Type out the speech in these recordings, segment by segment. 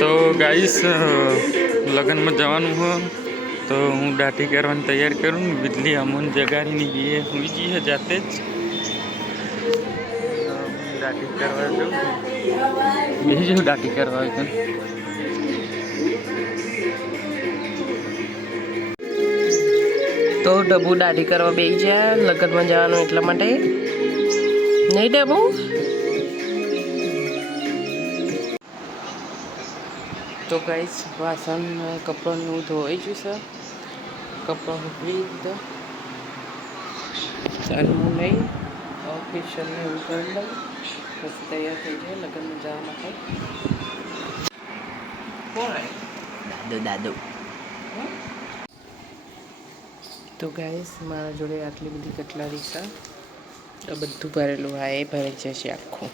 તો ગાઈસ લગ્ન में જવાનું हो तो હું દાઢી કરવાની તૈયાર કરું बिजली अमन जगाड़ी गए हुई जी है जाते ज દાઢી કરવા જવું એ જ દાઢી કરવા હોય તો ડબ્બુ દાઢી કરવા બેસી જાય લગ્નમાં જવાનું એટલા માટે નહીં ડબ્બુ. તો ગાઈસ વાસણ કપડાં એવું ધોવાઈ ગયું છે. કપડાં સુકવી દીધા ચાલવું નહીં ફેશિયલ ને એવું કરી લઉં પછી તૈયાર થઈ જાય લગ્નમાં જવા માટે. દાદુ તો ગાઈસ મારા જોડે આટલી બધી કટલારી છે. આ બધું ભરેલું હા એ ભરાઈ જશે આખું.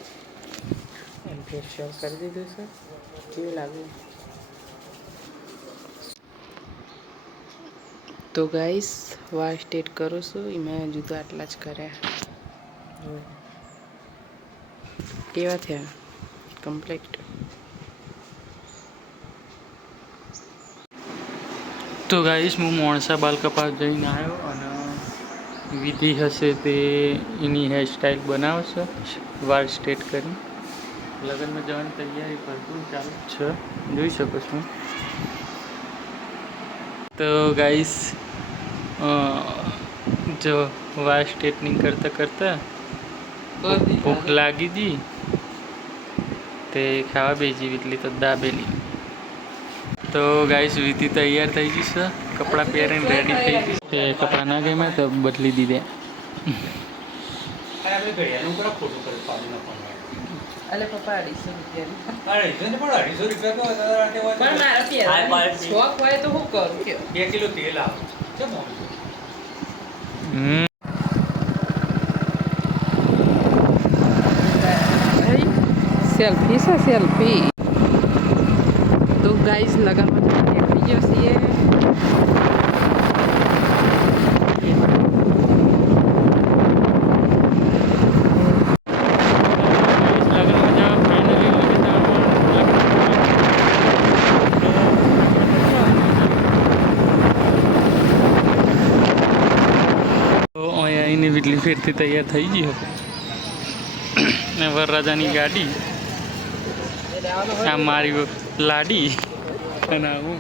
એમ ફેશિયલ કરી દીધું છે. કેવું લાગ્યું? તો ગાઈસ વાળ સ્ટેટ કરું છું એમાં હજુ તો આટલા જ કર્યા. કેવા થયા કમ્પ્લીટ? તો ગાઈસ હું મોણસા બાલ કપાસ જઈને આવ્યો અને વિધિ હશે તે એની હેરસ્ટાઈલ બનાવશે વાળ સ્ટ્રેટ કરી લગ્નમાં જવાની તૈયારી ભરપૂર ચાલુ છે જોઈ શકો છો. તો ગાઈસ જો વાળ સ્ટ્રેટનિંગ કરતાં કરતાં ભૂખ લાગી હતી તે ખાવા બેસી એટલી તો દાબેલી. તો ગાઈસ વિધિ તૈયાર થઈ ગઈ છે કપડાં પહેરીને રેડી થઈ ગઈ છે. કપડાં ના ગઈ મેં તો બદલી દીધે. અલે પપ્પા 250 રૂપિયા શોખ હોય તો હું કરું કે 2 કિલો તેલ આવે. સેલ્ફી છે સેલ્ફી. તો ગાઈસ લગનમાં નીકળી ગયો છીએ. વીજળી ફેરથી તૈયાર થઈ ગઈ હવે ને વરરાજાની ગાડી આ મારી લાડી અને હું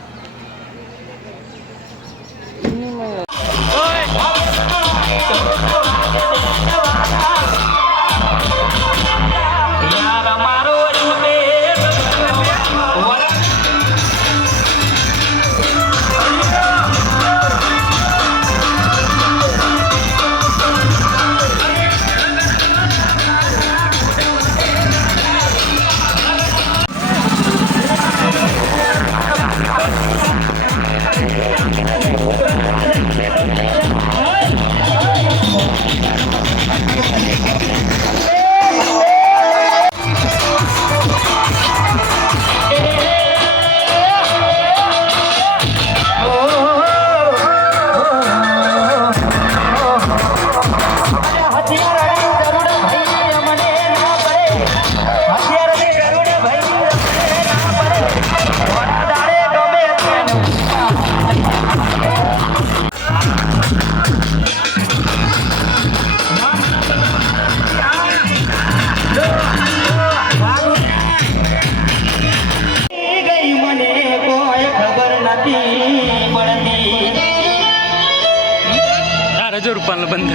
રૂપાલ બંધ.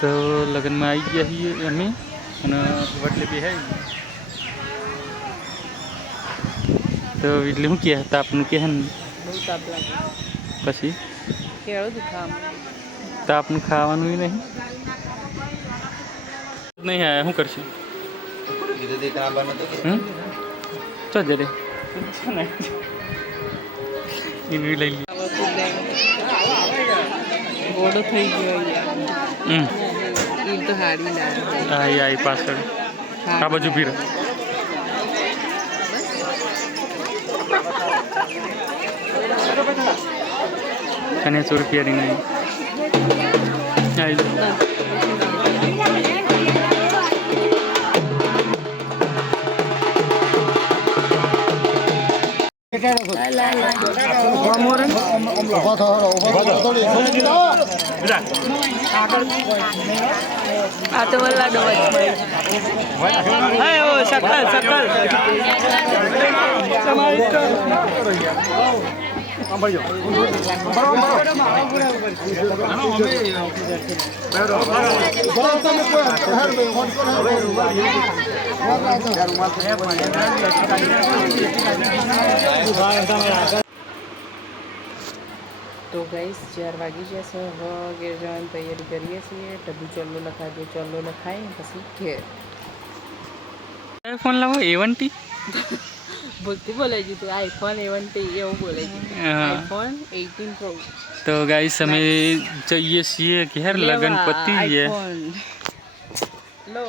તો લગ્નમાં આવી ગયા છીએ અમે અને વટલે બી હે તો એટલે શું કહે તાપનું કહે ને પછી તાપનું ખાવાનું નહીં નહીં આયા શું કરશું ચો જરે લઈ લઈ ગોળો થઈ ગયો ઈ તો હારી લાગે. આઈ પાછળ આ બાજુ ભીર અને 100 રૂપિયા ની આઈ આ તો વલ્લાડો શકલ શકલ તો ગાઈસ 4 વાગી જશે હવે ઘેર જવાની તૈયારી કરીએ છીએ ડબ્બુ ચલ્લો લખાય તો ચલ્લો લખાય પછી ઘેર ફોન લાવો A1T ભૂલથી બોલાઈ ગયું તું આઈફોન A1T એવું બોલાઈ ગયું આઈફોન 18 પ્રો તો ગાઈસ અમે જઈએ છીએ ઘેર લગન પતી ગયા લો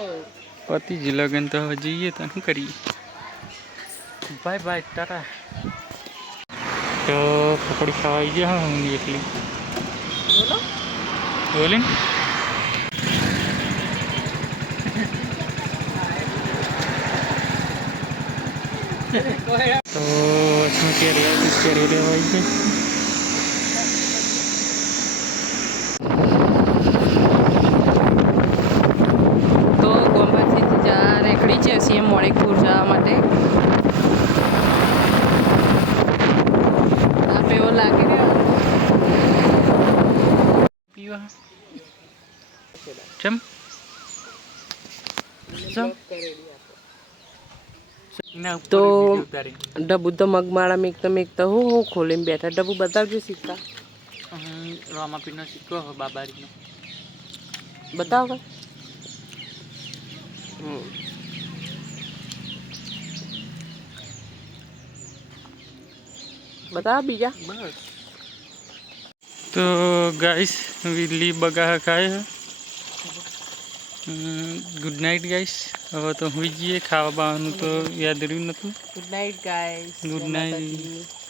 પતી જ લગન તો હવે જઈએ તો શું કરીએ બાય બાય ટાટા તો પકોડી ખાવા આવી ગયા હું એટલી બોલો બોલે તો શું કેરી આવી લેવા આવી ગઈ તો ગોમતીથી જા રેકડી છે સીએમ મોડેકપુર જવા માટે આ પેવો લાગી રહ્યો પીવા ચમ તો ડબ્બુ તો મગમાળા મેકતા મેકતા હું ખોલીને બેઠા ડબ્બુ બતાવજો સિક્કા રામાપીરનો સિક્કો બાબારીનો બતાવ બતાવ બીજા બસ તો ગાઈસ વિલ્લી બગા ખાય ગુડ નાઇટ ગાઈસ હવે તો હોઈ જઈએ ખાવા બાવાનું તો યાદ રહ્યું નતું good night guys good night